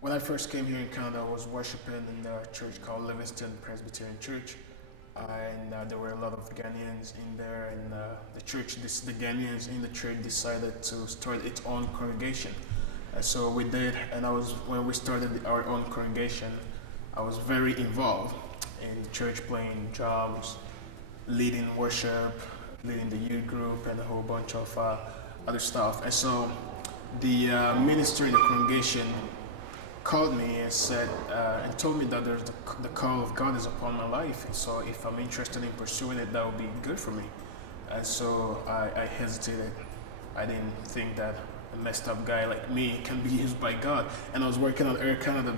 When I first came here in Canada, I was worshiping in a church called Livingston Presbyterian Church, and there were a lot of Ghanaians in there. And the Ghanaians in the church decided to start its own congregation. And so we did, and when we started our own congregation, I was very involved in the church, playing drums, leading worship, leading the youth group, and a whole bunch of other stuff. And so the minister in the congregation called me and said and told me that the call of God is upon my life. And so if I'm interested in pursuing it, that would be good for me. And so I hesitated. I didn't think that a messed up guy like me can be used by God. And I was working at Air Canada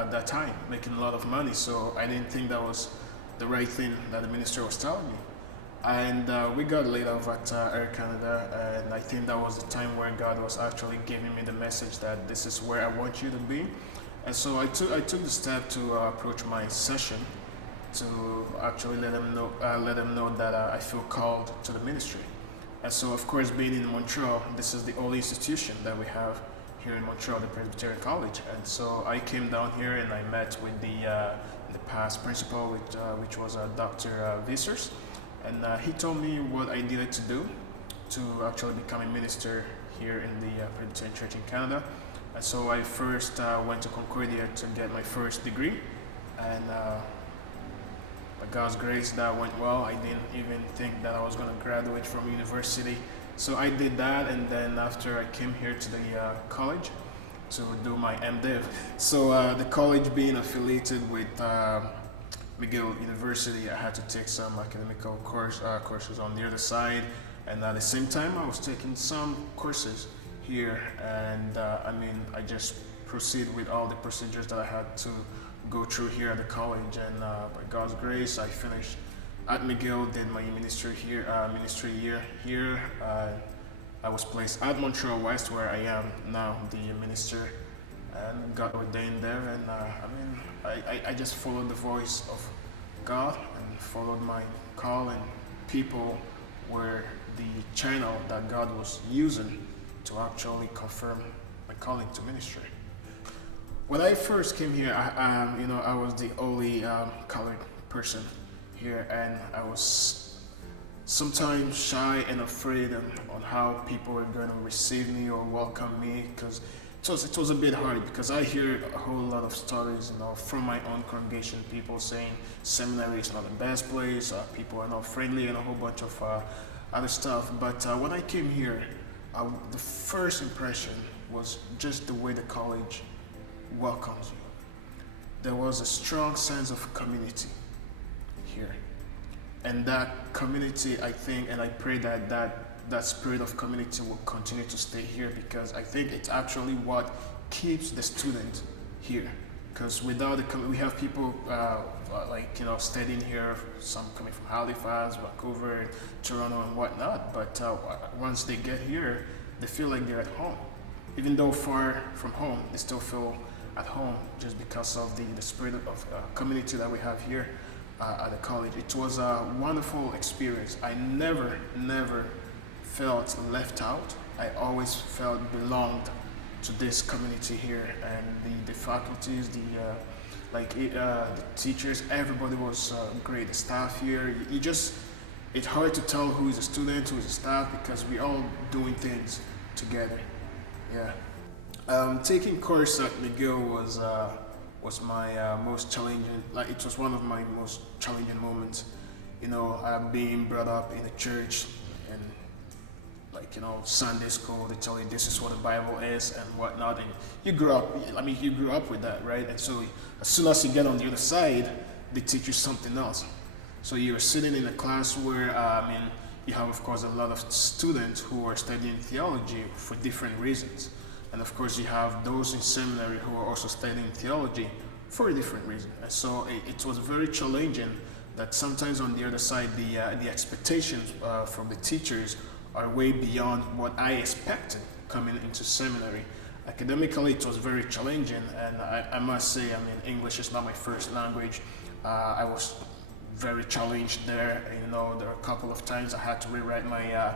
at that time, making a lot of money. So I didn't think that was the right thing that the minister was telling me. And we got laid off at Air Canada, and I think that was the time where God was actually giving me the message that this is where I want you to be. And so I took the step to approach my session to actually let them know that I feel called to the ministry. And so, of course, being in Montreal, this is the only institution that we have here in Montreal, the Presbyterian College. And so I came down here and I met with the past principal, which was Dr. Visers. And he told me what I needed to do to actually become a minister here in the Presbyterian Church in Canada. And so I first went to Concordia to get my first degree. And by God's grace, that went well. I didn't even think that I was going to graduate from university. So I did that, and then after I came here to the college to do my MDiv. So the college being affiliated with McGill University, I had to take some academical courses on the other side, and at the same time I was taking some courses here, and I just proceed with all the procedures that I had to go through here at the college, and by God's grace I finished at McGill, did my ministry year here. I was placed at Montreal West, where I am now the minister, and got ordained there, and I just followed the voice of God and followed my call, and people were the channel that God was using to actually confirm my calling to ministry. When I first came here, I was the only colored person here, and I was sometimes shy and afraid on how people were going to receive me or welcome me, because it was a bit hard, because I hear a whole lot of stories, from my own congregation, people saying seminary is not the best place, people are not friendly, and a whole bunch of other stuff. But when I came here, the first impression was just the way the college welcomes you. There was a strong sense of community here, and that community, I think, and I pray that spirit of community will continue to stay here, because I think it's actually what keeps the student here. Because without we have people studying here, some coming from Halifax, Vancouver, Toronto, and whatnot. But once they get here, they feel like they're at home. Even though far from home, they still feel at home, just because of the spirit of community that we have here at the college. It was a wonderful experience. I never felt left out. I always felt belonged to this community here, and the faculties, the teachers, everybody was great. The staff here, it's hard to tell who is a student, who is a staff, because we all doing things together. Yeah. Taking course at McGill was my most challenging. It was one of my most challenging moments. Being brought up in a church, and Sunday school, they tell you this is what the Bible is and whatnot, and you grew up with that, right? And so as soon as you get on the other side, they teach you something else. So you're sitting in a class where you have, of course, a lot of students who are studying theology for different reasons, and of course you have those in seminary who are also studying theology for a different reason. And so it was very challenging that sometimes on the other side the expectations from the teachers are way beyond what I expected coming into seminary. Academically, it was very challenging, and I must say, English is not my first language. I was very challenged there. There were a couple of times I had to rewrite my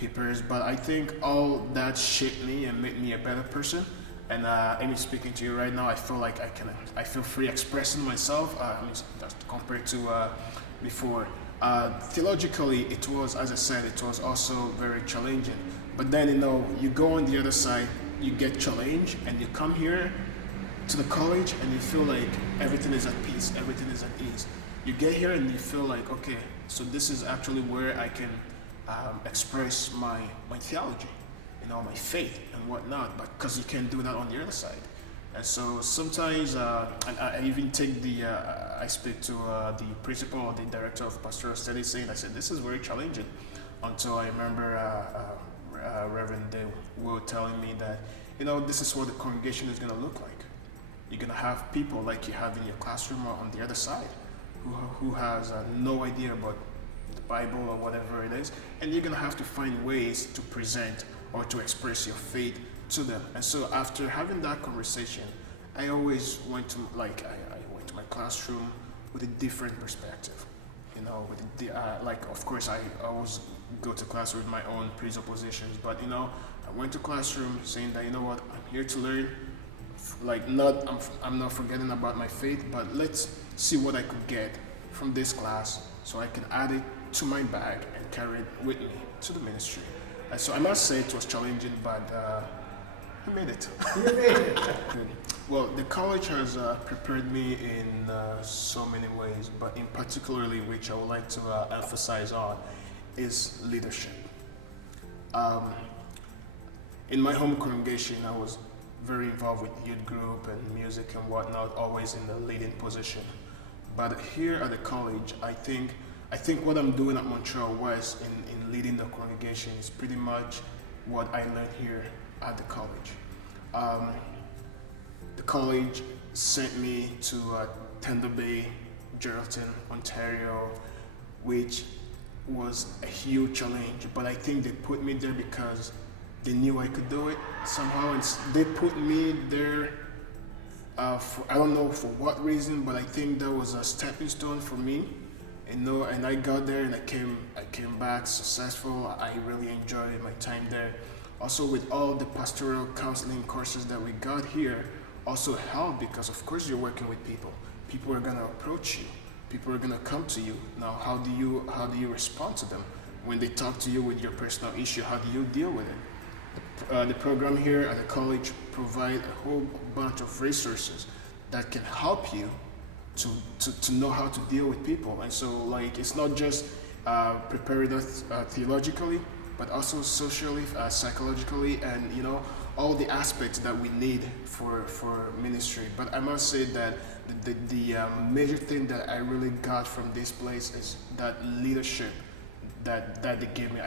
papers, but I think all that shaped me and made me a better person. And Amy, speaking to you right now, I feel like I feel free expressing myself. That's compared to before. Theologically, it was, as I said, it was also very challenging. But then, you go on the other side, you get challenged, and you come here to the college, and you feel like everything is at peace, everything is at ease. You get here, and you feel like, okay, so this is actually where I can express my theology, my faith and whatnot, but because you can't do that on the other side. And so sometimes, and I even take I speak to the principal or the director of pastoral studies, saying, I said, this is very challenging, until I remember Reverend Dale Will telling me that, this is what the congregation is going to look like. You're going to have people like you have in your classroom or on the other side who has no idea about the Bible or whatever it is, and you're going to have to find ways to present or to express your faith to them. And so after having that conversation, I always went to I went to my classroom with a different perspective. Of course I always go to class with my own presuppositions, but I went to classroom saying that, I'm here to learn. I'm not forgetting about my faith, but let's see what I could get from this class so I can add it to my bag and carry it with me to the ministry. And so I must say it was challenging, but I made it. You made it. Well, the college has prepared me in so many ways, but in particularly, which I would like to emphasize on, is leadership. In my home congregation, I was very involved with youth group and music and whatnot, always in the leading position. But here at the college, I think what I'm doing at Montreal West in leading the congregation is pretty much what I learned here at the college. The college sent me to Thunder Bay, Geraldton, Ontario, which was a huge challenge, but I think they put me there because they knew I could do it somehow, and they put me there for, I don't know for what reason, but I think that was a stepping stone for me. And I got there, and I came back successful. I really enjoyed my time there. Also, with all the pastoral counseling courses that we got here, also helped, because of course you're working with people. People are gonna approach you. People are gonna come to you. Now, how do you respond to them when they talk to you with your personal issue? How do you deal with it? The program here at the college provide a whole bunch of resources that can help you to know how to deal with people. And so it's not just preparing us theologically, but also socially, psychologically, and all the aspects that we need for ministry. But I must say that the major thing that I really got from this place is that leadership that they gave me.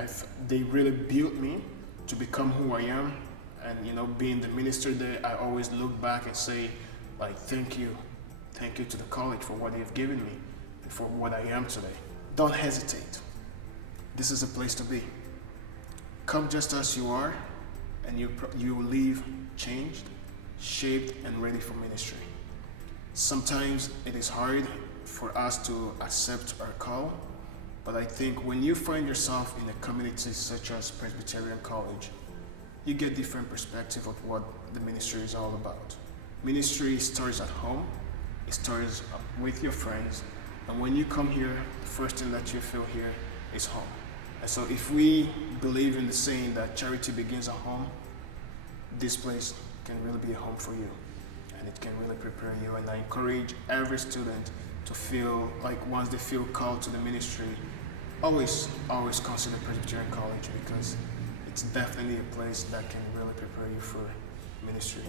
They really built me to become who I am. And being the minister there, I always look back and say, thank you to the college for what they've given me and for what I am today. Don't hesitate. This is a place to be. Come just as you are, and you will leave changed, shaped, and ready for ministry. Sometimes it is hard for us to accept our call, but I think when you find yourself in a community such as Presbyterian College, you get different perspective of what the ministry is all about. Ministry starts at home. It starts with your friends, and when you come here, the first thing that you feel here is home. And so if we believe in the saying that charity begins at home, this place can really be a home for you, and it can really prepare you. And I encourage every student to feel like once they feel called to the ministry, always consider Presbyterian College, because it's definitely a place that can really prepare you for ministry.